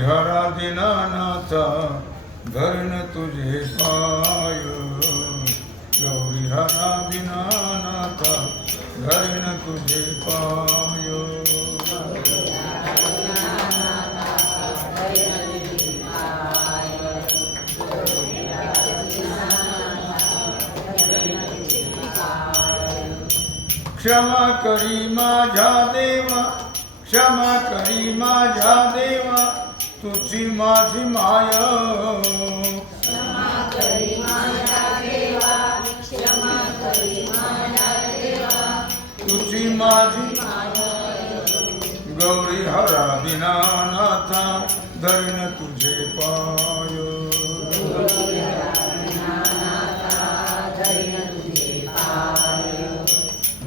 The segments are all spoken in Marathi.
हरा दिनानाथा धरण तुझे पाय। गौरी हरा दिनानाथा धरण तुझे पाय। क्षमा करी माझा देवा, क्षमा करी माझा देवा। तुझी माझी माय. तुझी माझी गौरी हरा दिनानाथा धरण तुझे पाय.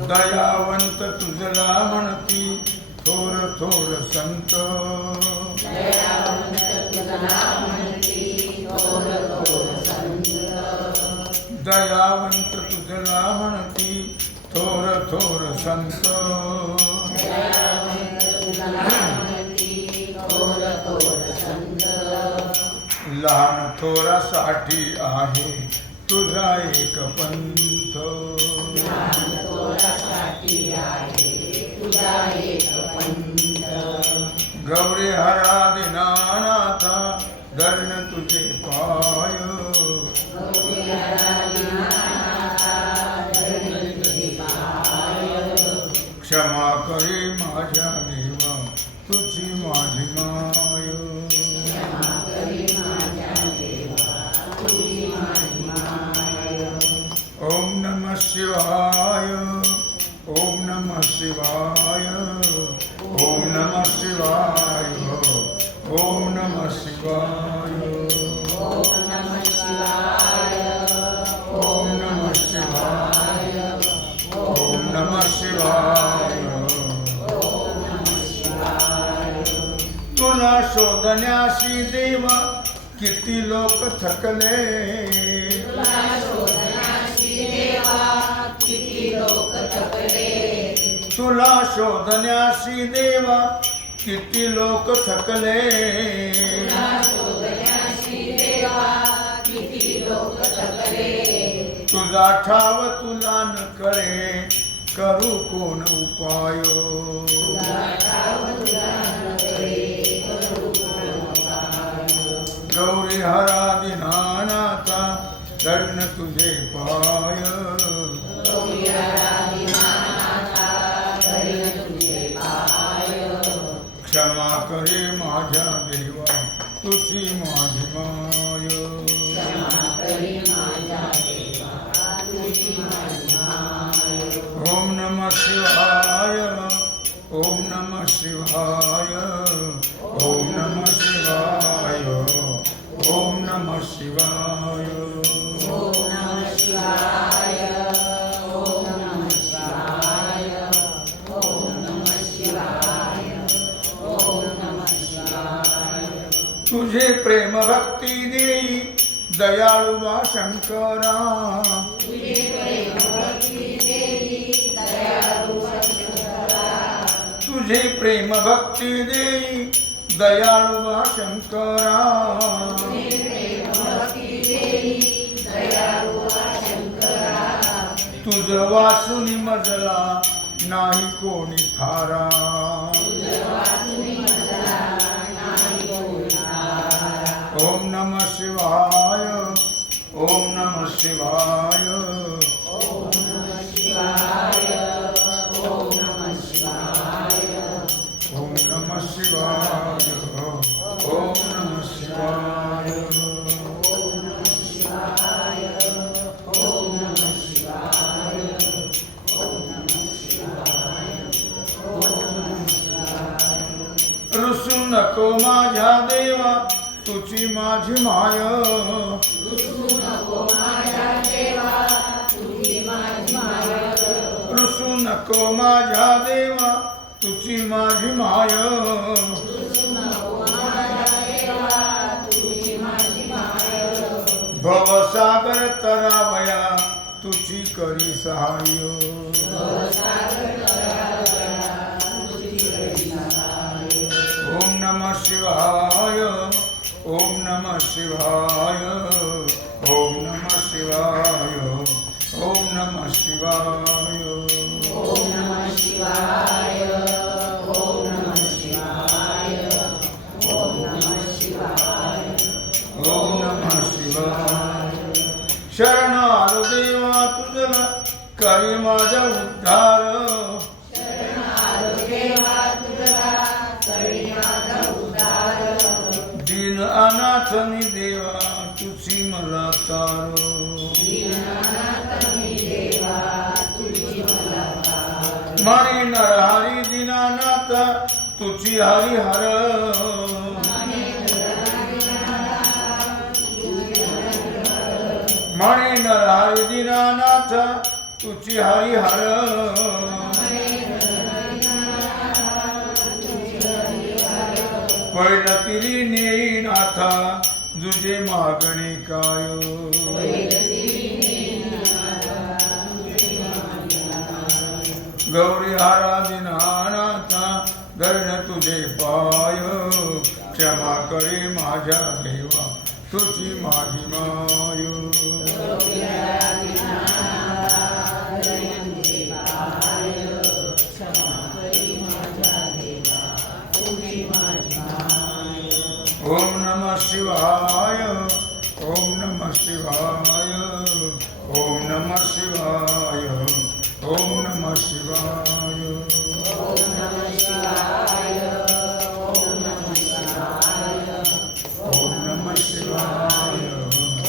दयावंत तुझला म्हणती थोर थोर संत. दयावंत तुझला म्हणती थोर थोर संत. लहान थोरासाठी आहे तुझा एक पंथ. गौरी हरा दिन धरण तुझे पाय क्षमा करे माझ्या देवा तुझी माझी माय ओम नम शिवाय ओम नम शिवाय ओम नम शिवाय ओम नम शिवाय ओम नम शिवाय ओम नम शिवाय तुला शोधण्याशी देवा किती लोक थकले तुला शोधण्याशी देवा किती लोक थकले. तुझा ठाव तुला न कळे करू कोण उपाय? गौरी हरा दिनानाथा धरण तुझे पाय. तुझी माझी माय. ओम नम शिवाय. ओम नम शिवाय. तुझे प्रेम भक्ती देई दयाळू शंकरा. तुझे प्रेम भक्ती देई दयाळू शंकरा. तुझ वासुनी मजला नाही कोणी थारा. ओम नम शिवाय। ओम नम शिवाय। ओम नम शिवाय। ओम नम शिवाय। रुसू नको माझ्या देवा। तुझी माझी माय. रुसू नको माझ्या देवा तुझी माझी माय. भवसागर तरावया तुझी करी सहाय्य. ओम नमः शिवाय. ओम नमः शिवाय ओम नमः शिवाय ओम नमः शिवाय ओम नमः शिवाय ओम नमः शिवाय ओम नमः शिवाय ओम नमः शिवाय शरण आलो देवा तुझला करी माझा उद्धार नाथनी देवा तुझी मला तारो. मणि नरहरी दिनानाथ तुझी हरी हर. मणि नरहरी दिनानाथ तुझी हरी हर. ವೈಲತಿರಿನೇ ನಾಥ ದುಜೆ मागणी ಕಾಯೋ गौरी हारा ನಾಥ धरण ತುಜೆ ಪಾಯೋ क्षमा ಕರಿ ಮಾಜಾ ದೇವ ತುಳಸಿ ಮಾಗಿ ಮಾಯೋ शिवाय ओम नमः शिवाय ओम नमः शिवाय ओम नमः शिवाय ओम नमः शिवाय ओम नमः शिवाय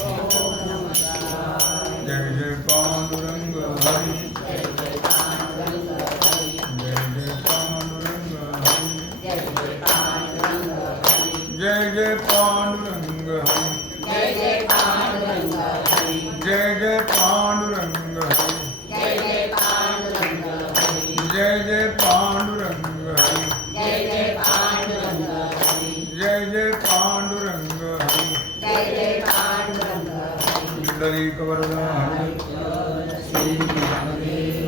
ओम नमः शिवाय जय जय पांडुरंग हरि जय जय पांडुरंग हरि जय जय पांडुरंग हरी जय जय पांडुरंग हरि जय जय पांडुरंग हरी जय जय पांडुरंग हरि जय जय पांडुरंग हरी पुंडलिक वरदा हरि श्री महादेव पंढरनाथ